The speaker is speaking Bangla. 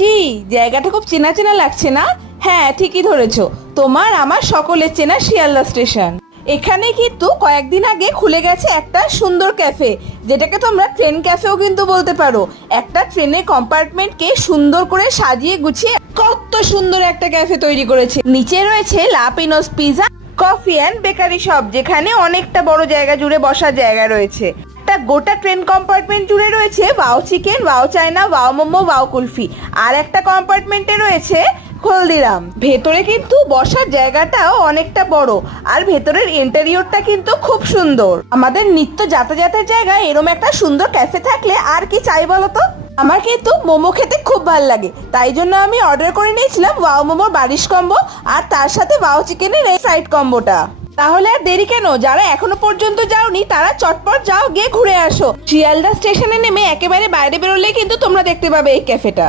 কি জায়গাটা খুব চেনা চেনা লাগছে না? হ্যাঁ, ঠিকই ধরেছো। তোমার আমার সকলের চেনা শিয়ালদা স্টেশন। এখানে কিন্তু কয়েকদিন আগে খুলে গেছে একটা সুন্দর ক্যাফে, যেটাকে তোমরা ট্রেন ক্যাফেও কিন্তু বলতে পারো। একটা ট্রেনের কম্পার্টমেন্টকে সুন্দর করে সাজিয়ে গুছিয়ে কত সুন্দর একটা ক্যাফে তৈরি করেছে। নিচে রয়েছে La Pino'z pizza, coffee and bakery shop, যেখানে অনেকটা বড় জায়গা জুড়ে বসার জায়গা রয়েছে। একটা গোটা ট্রেন কম্পার্টমেন্ট জুড়ে রয়েছে wow chicken, wow China, wow momo, wow kulfi. আর একটা কম্পার্টমেন্টে রয়েছে হলদিরাম। ভেতরে কিন্তু বসার জায়গাটাও অনেকটা বড়, আর ভেতরের ইন্টেরিয়রটা কিন্তু খুব সুন্দর। আমাদের নিত্য যাতায়াতের জায়গায় এরকম একটা সুন্দর ক্যাফে থাকলে আর কি চাই বলো তো। আমার কিন্তু মোমো খেতে খুব ভালো লাগে, তাই জন্য আমি অর্ডার করে নিয়েছিলাম ওয়াও মোমোর বারিশ কম্বো, আর তার সাথে ওয়াও চিকেনের এই ফ্রাইড কম্বোটা। তাহলে আর দেরি কেন? যারা এখনো পর্যন্ত যাওনি তারা চটপট যাও, গিয়ে ঘুরে আসো। শিয়ালদা স্টেশনে নেমে একেবারে বাইরে বেরোলে কিন্তু তোমরা দেখতে পাবে এই ক্যাফেটা।